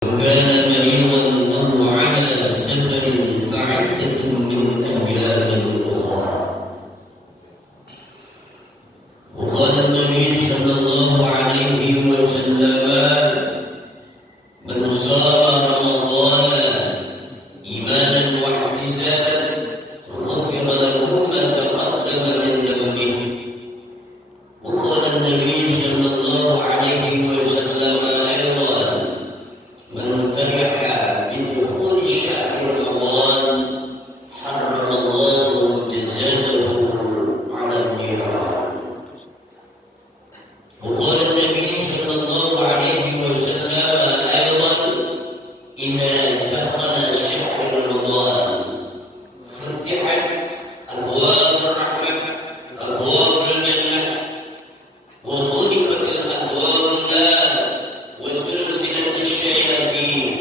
كان مريضا أو على سفر فعدة من أيام أخرى. وقال النبي صلى الله عليه وسلم: من صام رمضان إيمانا واحتسابا غفر له ما تقدم من ذنبه. وقال النبي صلى الله عليه وسلم أيضا: من فرح بدخول شهر رمضان حرم الله جزاءه على النيران. وقال النبي صلى الله عليه وسلم أيضا: إذا دخل شهر رمضان فتحت أبواب الرحمة أبواب الجنة وغلقت الأبواب النار وسلسلة الشياطين.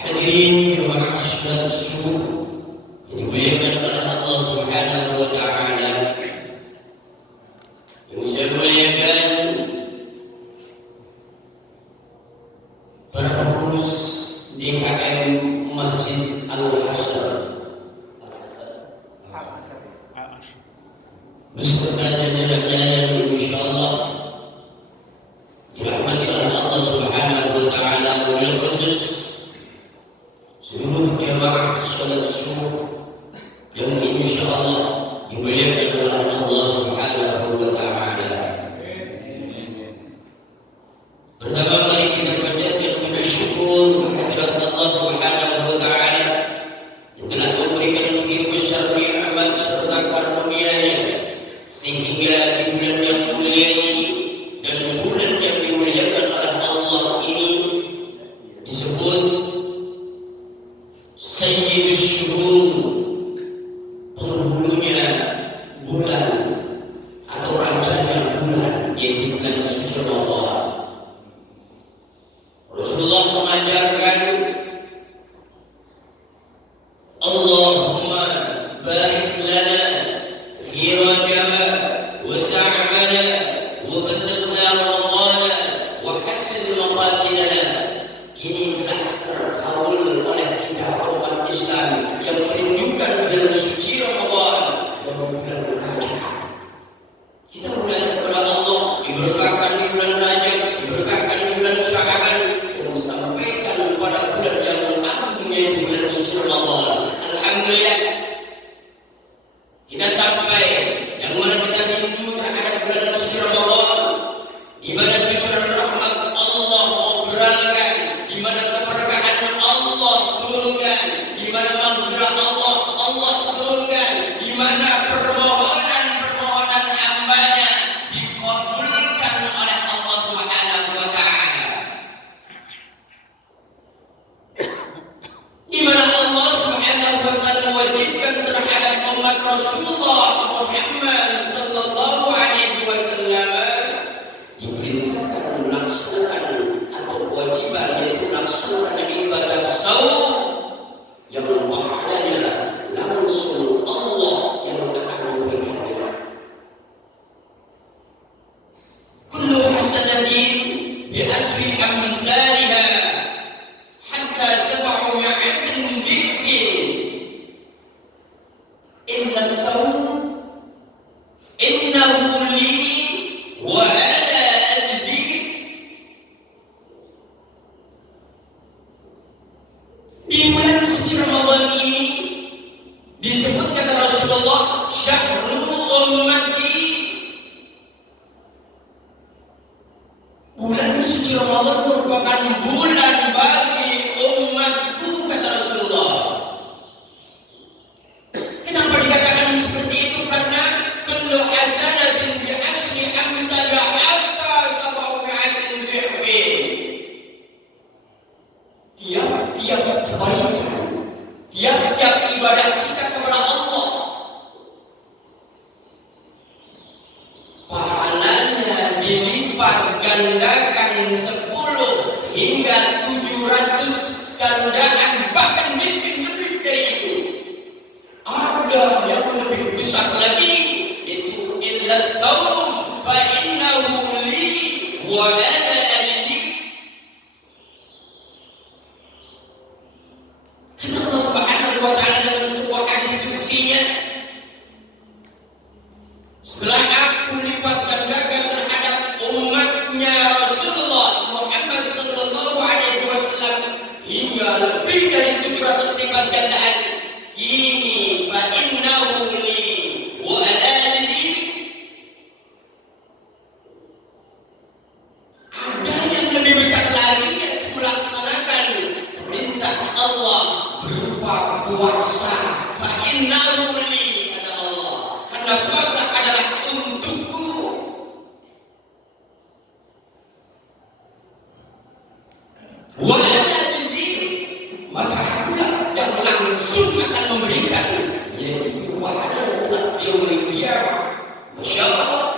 Hadirin jemaah salat subuh yang dimuliakan oleh Allah Subhanahu wa taala, yang saya muliakan para pengurus DKM Masjid Al-Hasan beserta jajarannya yang insyaallah dirahmati oleh Allah Subhanahu wa taala, wabil khusus seluruh jamaah salat subuh yang insyaallah dimuliakan oleh Allah Subhanahu wa taala. Pertama kali kita panjatkan puji syukur kehadirat Allah Subhanahu wa taala yang telah memberikan begitu besar nikmat serta karunia-Nya sehingga di bulan yang mulia ini dan bulan yang dimuliakan oleh Allah ini disebut Sayyidus Syuhur, penghulunya bulan atau rajanya bulan, yaitu bulan suci Ramadan. Rasulullah mengajarkan, Allahumma barik lana fi Rajab wa Sha'ban wa ballighna Ramadan wa hassin maqasidana. Kini telah terkabul oleh kita umat Islam yang merindukan bulan suci Ramadan dan bulan Rajab. Kita munajat kepada Allah, diberkahkan di bulan Rajab, diberkahkan di bulan Sya'ban, dan sampaikan pada bulan yang agung yaitu bulan suci Ramadan. Alhamdulillah, kita sampai yang mana kita rindu terhadap bulan suci Ramadan, di mana cucuran rahmat Allah obralkan, di mana keberkahan Allah turunkan, di mana maghfirah Allah turunkan, di mana permohonan hambanya dikabulkan oleh Allah Subhanahu wa taala. Di mana Allah Subhanahu wa taala mewajibkan terhadap umat Rasulullah Muhammad sallallahu alaihi wasallam diperintahkan melaksanakan atau kewajiban yaitu melaksanakan ibadah saum yang pahalanya langsung Allah yang akan memberikannya. Kullu hasanatin bi asri amsalha hatta 700 dhifin. Inna as-sawm innahu li wa ana ajzi. Di bulan suci Ramadan ini disebut kata Rasulullah syahrul ummati. Bulan suci Ramadan merupakan bulan bagi umatku kata Rasulullah. Kenapa dikatakan seperti itu? Karena kullu hasanatin bi asri amsalha hatta 700 dhifin. Tiap-tiap kebaikan, tiap-tiap ibadah kita kepada Allah, pahalanya dilipat gandakan 10 hingga 700 gandaan, bahkan lebih dari itu. Ada yang lebih besar lagi, yaitu illa saum lebih dari 700 lipat gandaan. Kini fa innahu li wa ana ajzi. Ada yang lebih besar lagi, yaitu melaksanakan perintah Allah berupa puasa. Fa innahu li, kata Allah, karena puasa adalah untukku. Wa ana ajzi, maka akulah yang langsung akan memberikan, yaitu pahala kelak di yaumil qiyamah. Masya Allah.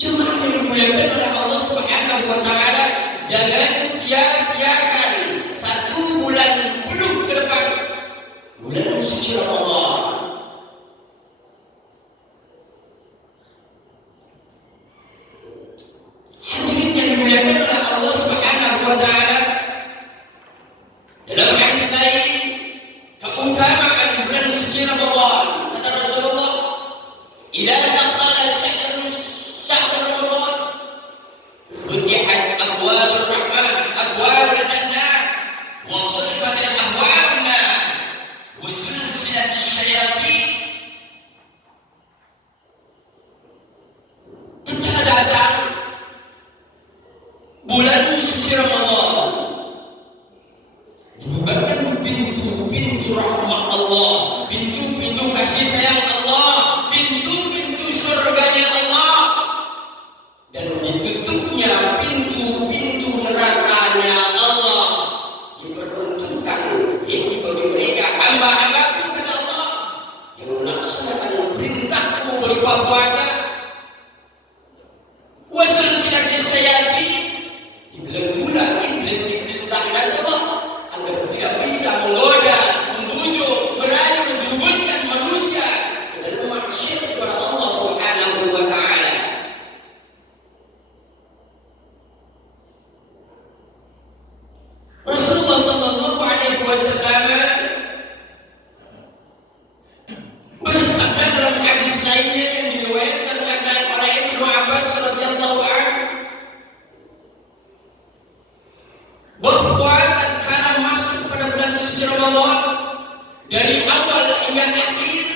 Jemaah yang dimuliakan oleh Allah Subhanahu wa taala, jangan sia-siakan satu bulan penuh ke depan, bulan suci Ramadan. Hadirin yang dimuliakan oleh Allah Subhanahu wa taala, dalam hadis lain keutamaan bulan suci Ramadan, kata Rasulullah, idza dakhala syahr Ramadan futihat abwabur rahman abwabul jannah wa ghulqat abwabuna wa sulsilat asyayatin. Ketika datang bulan suci Ramadan, dibukakan pintu-pintu rahmat Allah, pintu-pintu kasih sayang Allah, pintu-pintu surganya Allah, dan ditutupnya pintu-pintu nerakanya Allah. Diperuntukkan bagi mereka hamba-hambaku, kata Allah, yang melaksanakan perintahku berupa puasa. Wa sulsilatis syayatin, dibelenggulah iblis-iblis laknat Allah agar tidak bisa menggoda, membujuk, merayu, menjerumuskan manusia ke dalam maksiat kepada Allah Subhanahu wa taala. Rasulullah sallallahu alaihi wasallam bersabda dalam hadis lainnya yang diriwayatkan oleh Ibnu Abbas radhiyallahu anhu, bahwa tatkala masuk pada bulan suci Ramadan, dari awal hingga akhir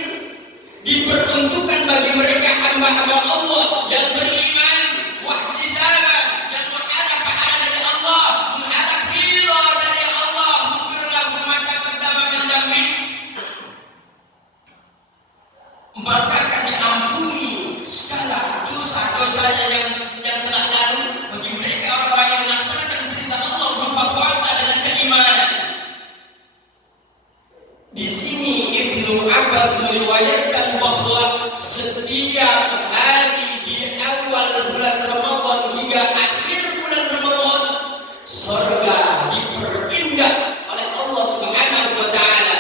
diperuntukkan bagi mereka hamba-hamba Allah yang beriman, wahtisaban, yang mengharap pahala dari Allah, mengharap ridha dari Allah, ghufir lahu ma taqaddama min dhanbi, maka akan diampuni segala dosa-dosanya yang telah lalu bagi mereka orang-orang yang melaksanakan perintah Allah berupa puasa dengan keimanan. Di sini Ibnu Abbas meriwayatkan bahwa setiap hari di awal bulan Ramadan hingga akhir bulan Ramadan, surga diperindah oleh Allah Subhanahu wa taala.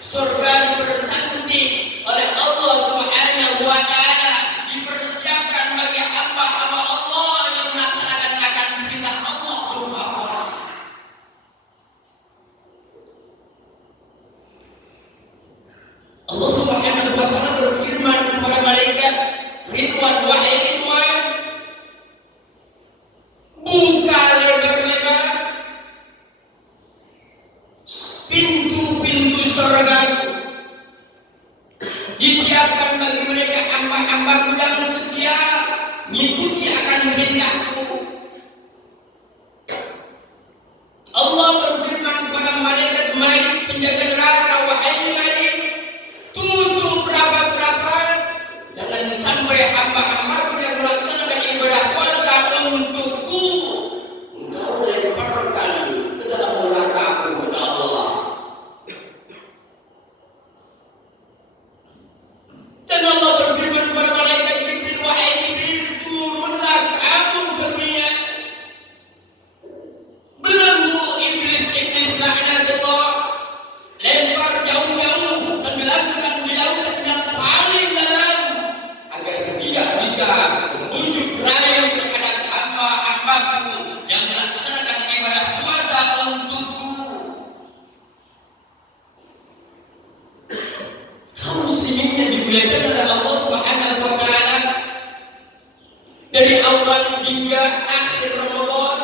Surga dipercantik oleh Allah Subhanahu wa taala, dipersiapkan bagi hamba-hamba Allah yang melaksanakan akan perintah Allah berupa puasa. Allah Subhanahu wa taala berfirman kepada malaikat, Ridwan, wahai Ridwan, buka lebar-lebar pintu-pintu surga, disiapkan bagi mereka hamba-hambaku yang setia mengikuti akan perintahku. Allah berfirman kepada malaikat penjaga neraka, wahai Malik, tutup rapat-rapat, jangan sampai hamba-hambaku yang melaksanakan ibadah puasa untukku engkau lemparkan ke dalam neraka-Ku, kata Allah. Dan Allah berfirman kepada malaikat Jibril, wahai Jibril, turunlah kamu ke dunia, belenggu iblis-iblis laknat Allah, lempar jauh-jauh, tenggelamkan di lautan yang paling dalam, agar tidak bisa membujuk rayu terhadap hamba-hambaku yang melaksanakan ibadah puasa untukku. Kaum muslimin yang dimuliakan oleh Allah Subhanahu wa taala, dari awal hingga akhir Ramadan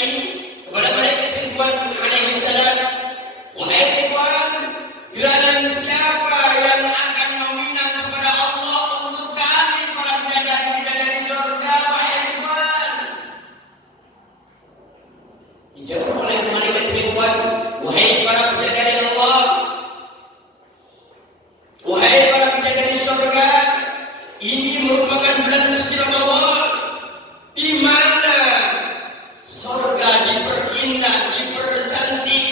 ini kepada malaikat Ridwan alaihi salam, wahai Ridwan, gerangan siapa yang akan meminang kepada Allah untuk kami para bidadari-bidadari surga, wahai Ridwan? Dijawab oleh malaikat Ridwan, wahai para bidadari Allah, wahai para bidadari surga, ini merupakan bulan suci Ramadan di mana surga diperindah, dipercantik.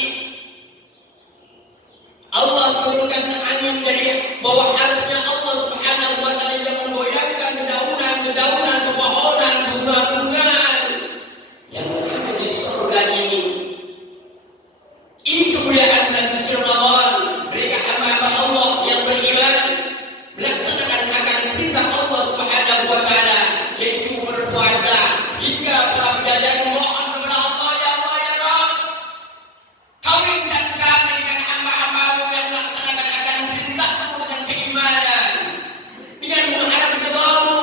Allah turunkan angin dari bawah arsy-Nya Allah Subhanahu wa taala yang memgoyangkan dedaunan-dedaunan pepohonan, bunga-bungaan yang ada di surga ini. Ini kemuliaan bulan suci Ramadan. Mereka hamba-hamba Allah yang beriman melaksanakan akan perintah Allah Subhanahu wa taala, yaitu berpuasa, hingga para bidadari mohon kepada Allah, ya Allah ya Rabb, kawinkan kami dengan hamba-hambamu yang melaksanakan akan perintahmu dengan keimanan, dengan mengharap ridhamu,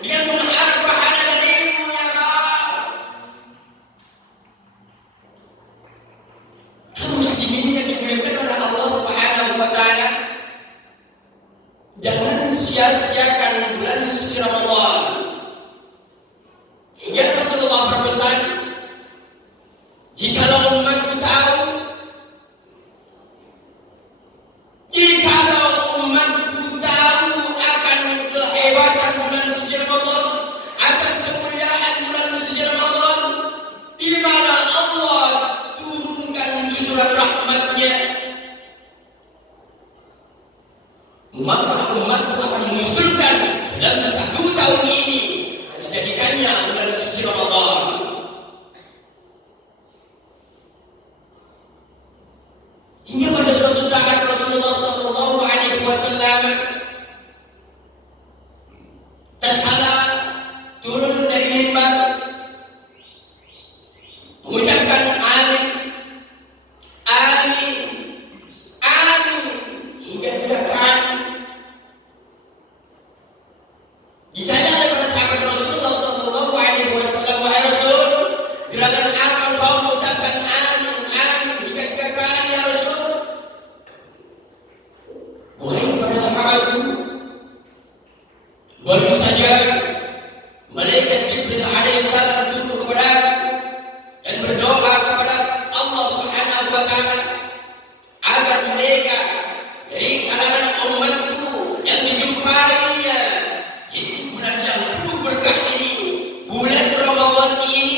dengan mengharap pahala darimu, ya Rabb. Kaum muslimin yang dimuliakan oleh Allah Subhanahu wa taala, jangan sia-siakan bulan suci Ramadan. Hingga Rasulullah berpesan, jikalau umatku tahu, akan kehebatan bulan suci Ramadan, akan kemuliaan bulan suci Ramadan, di mana Allah turunkan cucuran rahmat-Nya, maka umatku akan mengusulkan dalam 1 tahun ini dijadikannya bulan suci Ramadan. Hingga pada suatu saat Rasulullah sallallahu alaihi wasallam tatkala turun dari mimbar mengucapkan amin, amin, amin hingga 3 kali. Ditanya oleh para sahabat Rasulullah sallallahu alaihi wasallam, wahai Rasul, gerakan apa kau mengucapkan amin, amin hingga 3 kali ya Rasul? Wahai para sahabatku, baru saja malaikat Jibril alaihissalam turun kepada dan berdoa kepada Allah Subhanahu wa taala agar mereka dari kalangan umatku yang dijumpainya, yaitu bulan yang penuh berkah ini, bulan Ramadan ini,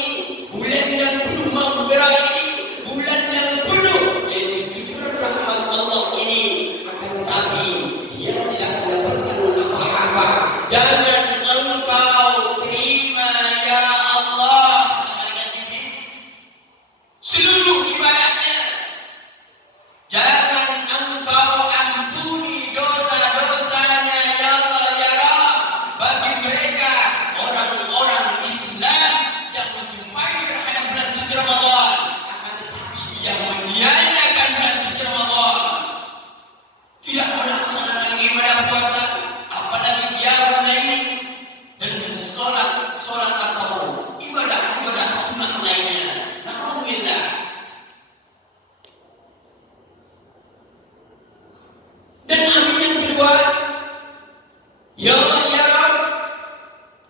bulan yang penuh maghfirah ini, bulan yang penuh yaitu cucuran rahmat Allah ini, akan tetapi dia tidak mendapatkan apa-apa. Jangan engkau terima ya Allah, malaikat Jibril, seluruh ibadahnya. Jangan engkau ampuni dosa-dosanya ya Allah ya Rabb bagi mereka orang-orang Islam yang menjumpai terhadap bulan suci Ramadan, akan tetapi dia menyia-nyiakan bulan suci Ramadan, tidak melaksanakan ibadah puasa, apalagi qiyamul lail dan sholat atau ibadah sunat lainnya. Alhamdulillah. Dan amin yang kedua, ya Allah ya Rabb,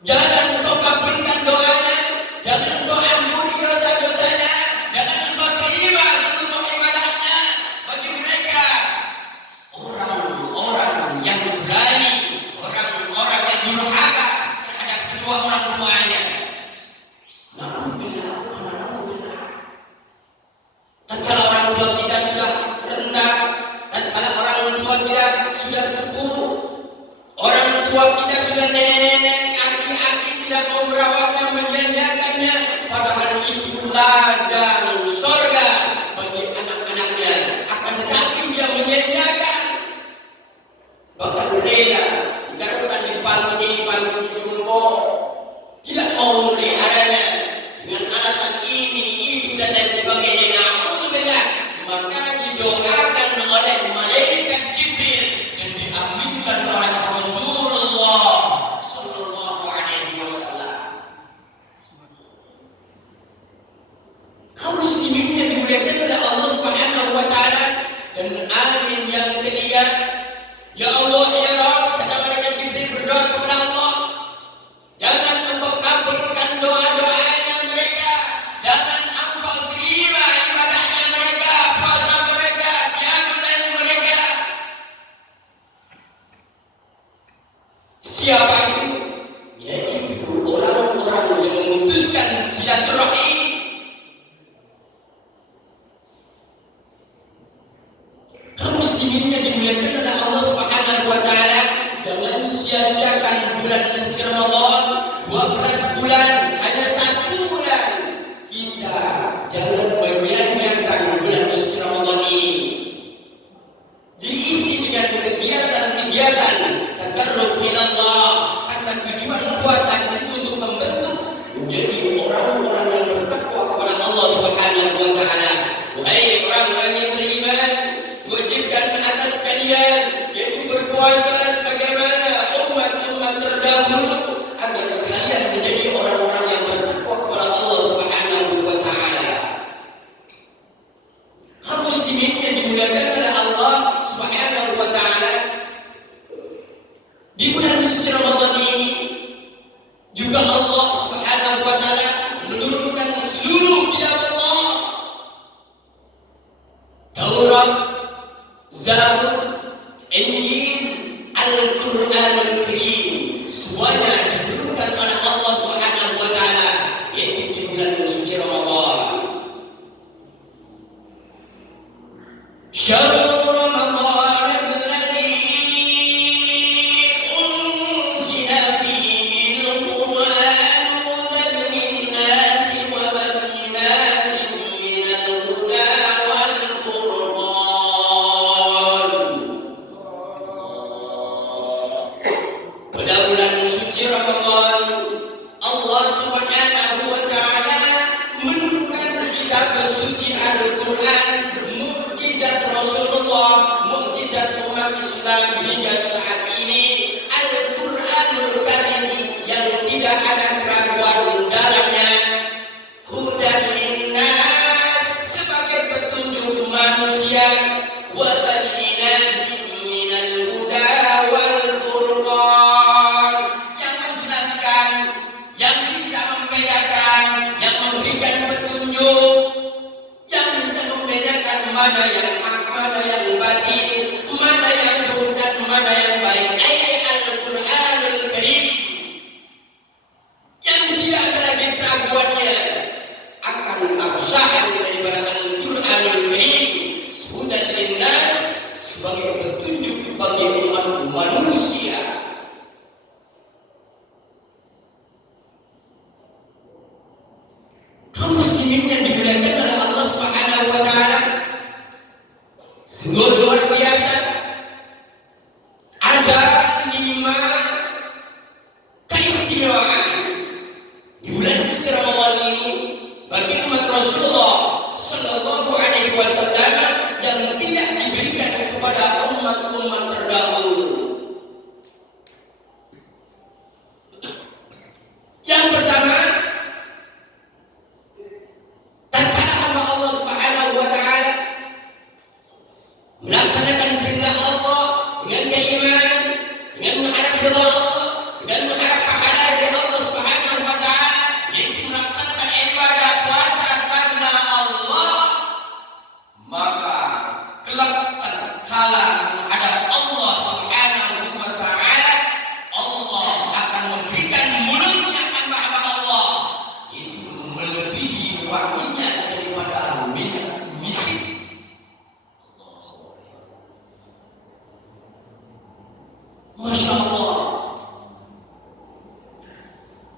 jangan engkau kabulkan doanya, jangan engkau ampuni dosa-dosanya, jangan engkau terima seluruh ibadahnya bagi mereka orang-orang yang berani, orang-orang yang durhaka terhadap kedua orang tuanya. Alhamdulillah. Tatkala orang tua kita sudah renta, tatkala orang tua kita sudah sepuh, orang tua kita sudah nenek-nenek, aki-aki tidak mau merawatnya, menjajakannya, padahal itu ladang surga bagi anak-anaknya, akan tetapi dia menyanyiakan, bahkan rela ditaruhkan di panti jumbo, tidak mau memeliharanya dengan alasan ini, itu dan lain sebagainya. Alhamdulillah, maka didoakan oleh malaikat Jibril dan diaminkan oleh Rasulullah sallallahu alaihi wasallam. dimuliakan oleh Allah Subhanahu wa taala. Dan amin yang ketiga, ya Allah ya Rabb, kata malaikat Jibril berdoa kepada Allah, jangan engkau kabulkan doa-doanya mereka, jangan engkau terima ibadahnya mereka, puasa mereka, qiyamul lail mereka. Siapa itu? Yaitu orang-orang yang memutuskan silaturahim. Kaum muslimin yang dimuliakan oleh Allah Subhanahu wa taala, jangan sia-siakan bulan suci Ramadan, 12 bulan, hanya 1 bulan. Kita jangan menyia-nyiakan bulan suci Ramadan ini. Diisi dengan kegiatan-kegiatan takarrub min Allah, karena tujuan puasa itu untuk membentuk menjadi orang-orang yang bertakwa kepada Allah Subhanahu wa taala. Wahai orang-orang yang beriman, wajibkan atas kalian yaitu berpuasa sebagaimana umat-umat terdahulu, agar kalian menjadi orang-orang yang bertakwa kepada Allah Subhanahu wa taala. Kaum muslimin yang dimuliakan oleh Allah Subhanahu wa taala, di bulan suci Ramadan ini juga Allah Subhanahu wa taala menurunkan seluruh kitab Allah, Taurat, Zabur, Injil, Al-Quranul Karim, semuanya diturunkan oleh Allah Subhanahu wa taala yaitu di bulan suci Ramadan. Syahrul Ramadan alladzi unzila fihi al-Qur'an hudan lin-nasi wa bayyinatin minal huda wal furqan. Pada bulan suci Ramadan, Allah Subhanahu wa taala menurunkan kitab suci Al-Qur'an, mukjizat Rasulullah, mukjizat umat Islam hingga saat ini, Al-Qur'anul Karim yang tidak ada keraguan dalamnya, hudan linnas, sebagai petunjuk manusia, wa bayyinatin minal huda wal furqan, yang menjelaskan, yang bisa membedakan, yang memberikan petunjuk, yang bisa membedakan mana yang hak, mana yang batil, mana yang buruk dan mana yang baik. Al-Qur'anul Karim yang tidak ada lagi keraguannya akan keabsahan daripada Al-Qur'anul Karim, hudan linnas, sebagai petunjuk bagi umat manusia. Kaum muslimin yang dimuliakan oleh Allah Subhanahu wa taala, sungguh luar biasa. Ada 5 keistimewaan di bulan suci Ramadan ini bagi umat Rasulullah sallallahu alaihi wasallam yang tidak diberikan kepada umat-umat terdahulu. Yang pertama, tatkala hamba Allah Subhanahu wa taala melaksanakan perintah Allah dengan keimanan, dengan mengharap ridha Allah, dengan mengharap pahala dari Allah Subhanahu wa taala, yaitu melaksanakan ibadah puasa karena Allah, maka kelak tatkala menghadap Allah Subhanahu wa taala, Allah akan memberikan mulutnya hamba-hamba Allah itu melebihi wanginya daripada minyak misik. Masya Allah.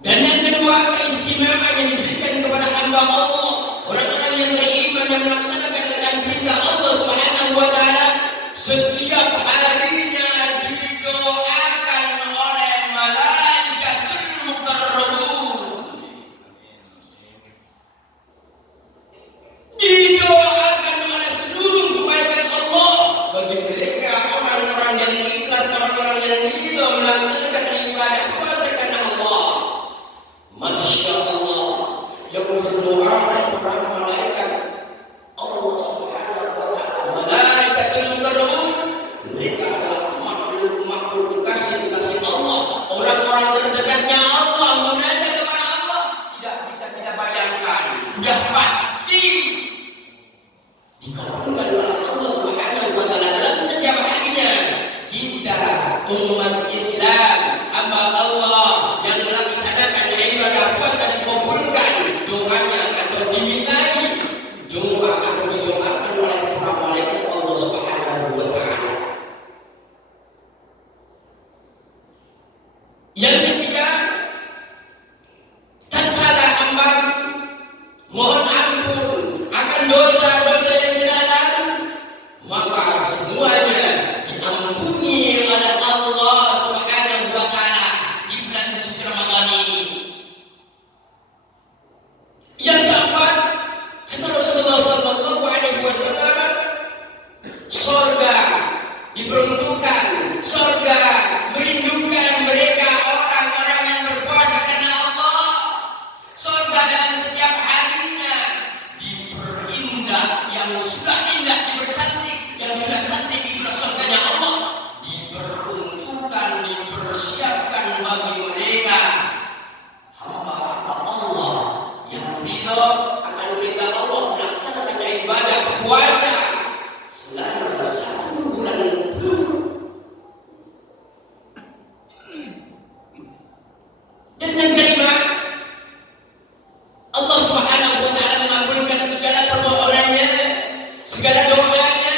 Dan yang kedua, keistimewaan yang diberikan kepada hamba Allah, orang-orang yang beriman dan melaksanakan dengan perintah Allah Subhanahu wa taala, setiap harinya didoakan oleh malaikatul muqarrabun. Didoakan oleh seluruh malaikat Allah bagi mereka orang-orang yang ikhlas, orang-orang yang ridha melaksanakan ibadah puasa karena Allah. Masya Allah, yang berdoa para malaikat dikabulkan oleh Allah Subhanahu wa taala dalam setiap harinya. Kita umat Islam, hamba Allah yang melaksanakan ibadah puasa dikabulkan doanya atau dimintai doa atau didoakan oleh para malaikat Allah Subhanahu wa taala. Yang ketiga, tatkala hamba mohon ampun akan dosa-dosa yang dilalui, maka semuanya diampuni oleh Allah Subhanahu wa taala di bulan suci Ramadan ini. Yang keempat, kata Rasulullah sallallahu alaihi wasallam, surga diperuntukkan, surga merindukan mereka orang-orang yang berpuasa karena Allah. Surga dalam setiap harinya diperindah, yang sudah indah dipercantik, yang sudah cantik itulah surganya Allah, diperuntukkan, dipersiapkan bagi mereka hamba-hamba Allah yang ridho akan perintah Allah, melaksanakan ibadah puasa selama 1 bulan penuh. Dan yang kelima, Allah Subhanahu wa taala mengabulkan segala permohonannya, segala doanya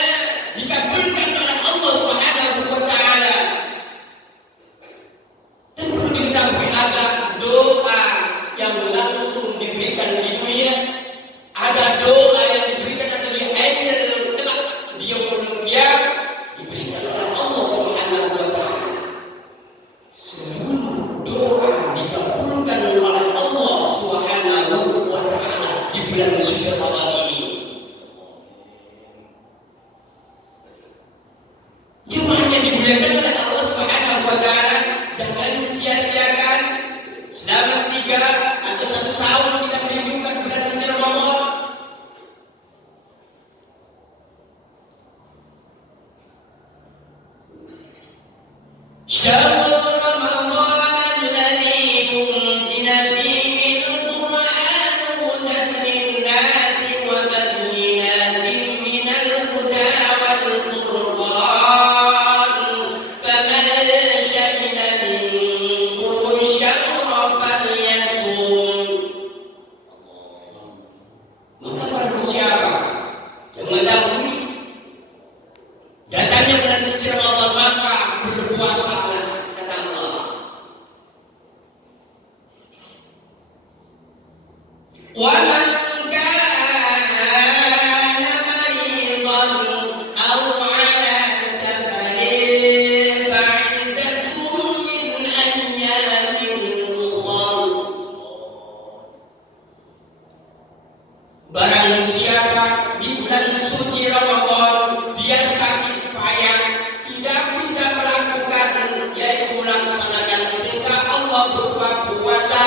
dikabulkan oleh Allah Subhanahu wa taala. Dan perlu diketahui ada doa yang langsung diberikan di dunia, ada doa yang diberikan atau dihandle kelak di yaumul qiyamah diberikan oleh Allah Subhanahu wa taala. Seluruh doa dikabulkan oleh Allah Subhanahu wa taala di bulan suci Ramadan ini. Jemaah yang dimuliakan oleh Allah Subhanahu wa taala, jangan sia-siakan selama 3 atau 1 tahun kita merindukan bulan suci Ramadan. Syahrul Ramadan alladzi unzila fihi al-Qur'an hudan lin-nasi wa bayyinatin minal huda wal furqan faman syahida minkum ash-shahra falyasum. Maka barang siapa yang mengetahui datangnya bulan suci Ramadan, maka berpuasalah, kata Allah. Wa man kana maridan aw ala safarin fa 'iddatun min ayyamin ukhra. Barang siapa di bulan suci Ramadan dia sakit payah, tidak bisa melakukan yaitu melaksanakan perintah Allah berupa puasa,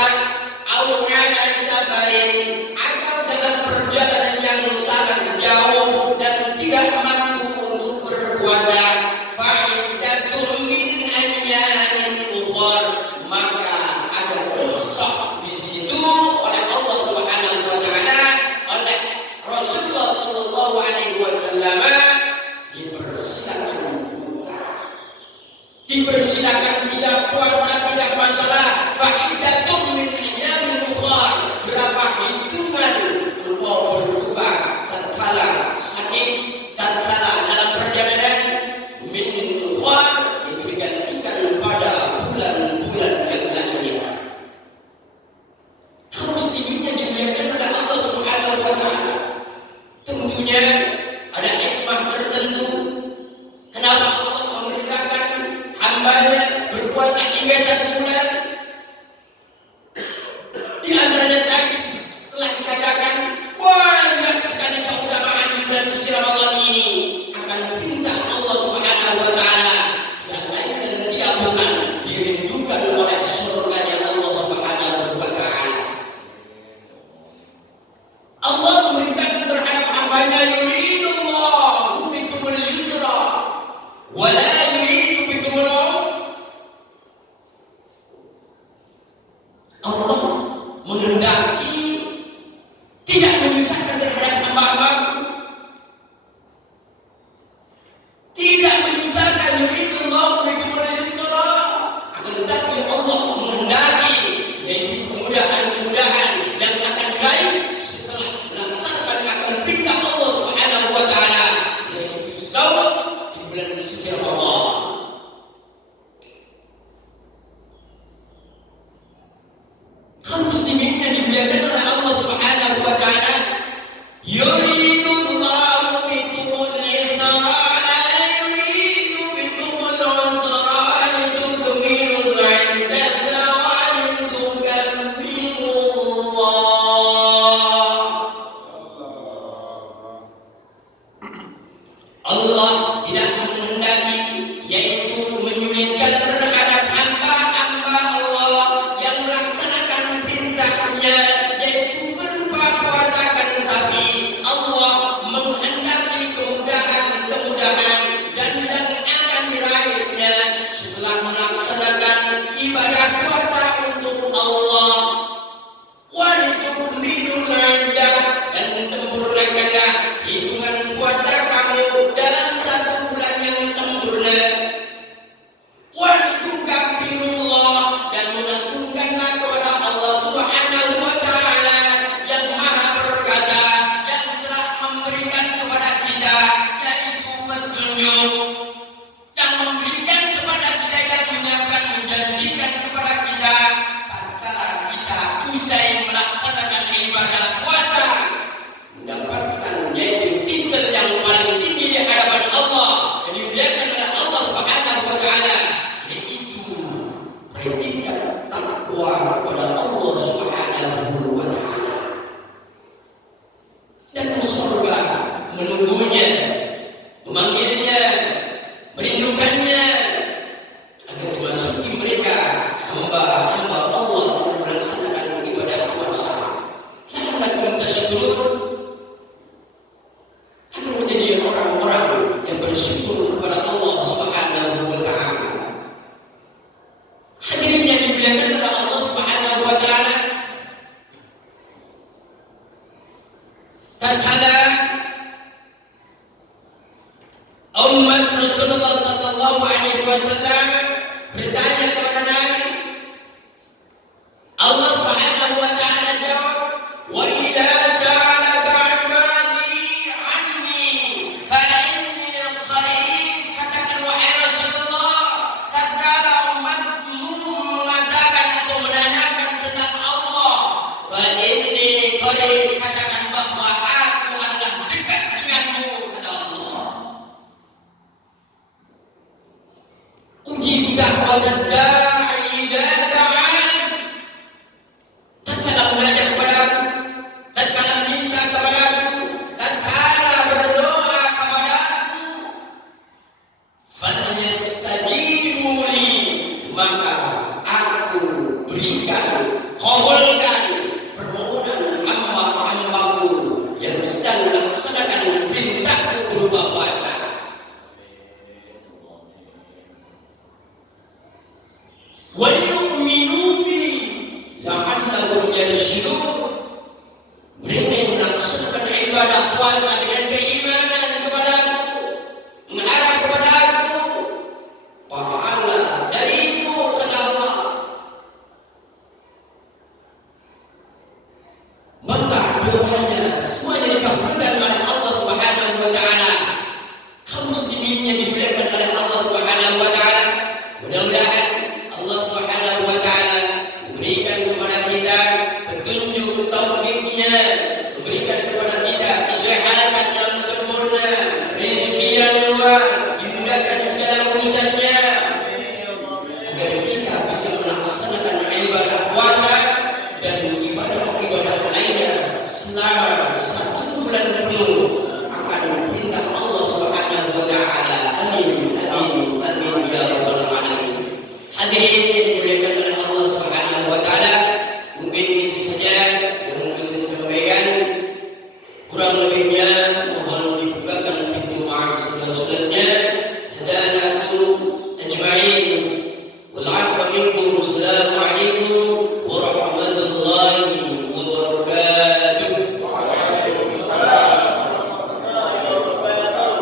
au ala safarin, atau dalam perjalanan yang sangat jauh dan tidak mampu untuk berpuasa, fa iddatun min ayyamin ukhra, maka ada rukhsah di situ oleh Allah Subhanahu wa taala, oleh Rasulullah sallallahu alaihi wasallam, dipersilakan tidak puasa, tidak masalah. Fa'idatun min ayyamin ukhra, berapa hitungan engkau berbuka tatkala sakit, tatkala dalam perjalanan, min ukhra itu digantikan pada bulan-bulan yang lainnya. Kaum muslimin yang dimuliakan oleh Allah Subhanahu wa taala, tentunya ada hikmah tertentu kenapa Allah memerintahkan hambanya berpuasa hingga 1 bulan. Di antaranya tadi telah dikatakan banyak sekali keutamaan di bulan suci Ramadan ini akan perintah Allah Subhanahu wa taala yang lain dan tidak bukan dirindukan oleh surganya Allah Subhanahu wa taala. Allah memerintahkan terhadap hambanya, yuridullahu bikumul yusra wa la yuridu bikumul usra. Allah menghendaki tidak memisahkan terhadap titel yang paling tinggi di hadapan Allah yang dimuliakan oleh Allah Subhanahu wa taala, yaitu predikat takwa kepada Allah Subhanahu wa taala. Dan surga menunggunya, memanggilnya, merindukannya agar dimasuki mereka hamba-hamba Allah yang melaksanakan ibadah puasa. La'allakum tashkurun, agar menjadi orang-orang yang bersyukur kepada Allah Subhanahu wa taala. Hadirin yang dimuliakan oleh Allah Subhanahu wa taala, tatkala umat Rasulullah sallallahu alaihi wasallam bertanya kepada Nabi, Allah Subhanahu wa taala jawab, wa idza sa'alaka 'ibadi 'anni fa inni qarib. Katakan wahai Rasulullah, tatkala umatmu mengatakan atau menanyakan tentang Allah, fa inni qarib, katakan bahwa aku adalah dekat denganmu, kata Allah. Uji da'watad da'i idza da'an, tatkala mengajak kepadaku, tatkala minta kepadaku, tatkala berdoa kepadaku, falyastajibu li, maka aku berikan, kabulkan permohonan hamba-hambaku yang sedang melaksanakan perintahku berupa puasa. Wal yu'minu bi la'allahum yarshudun, mereka yang melaksanakan ibadah puasa dengan keimanan kepadaku, mengharap kepadaku pahala darimu, kata Allah, maka doanya semuanya dikabulkan oleh Allah Subhanahu wa taala. Kaum muslimin yang dimuliakan oleh Allah Subhanahu wa taala, mudah-mudahan Allah Subhanahu wa taala memberikan kepada kita petunjuk taufiknya, memberikan kepada kita kesehatan yang sempurna, rezeki yang luas, dimudahkan segala urusannya, agar kita bisa melaksanakan ibadah puasa dan ibadah-ibadah lainnya selama 1 bulan penuh akan perintah Allah Subhanahu wa taala. Amin amin amin ya rabbal alamin. Hadirin yang dimuliakan oleh Allah Subhanahu wa taala, mungkin itu saja yang bisa saya sampaikan. Kurang lebihnya mohon dibukakan pintu maaf seluas-luasnya. Dan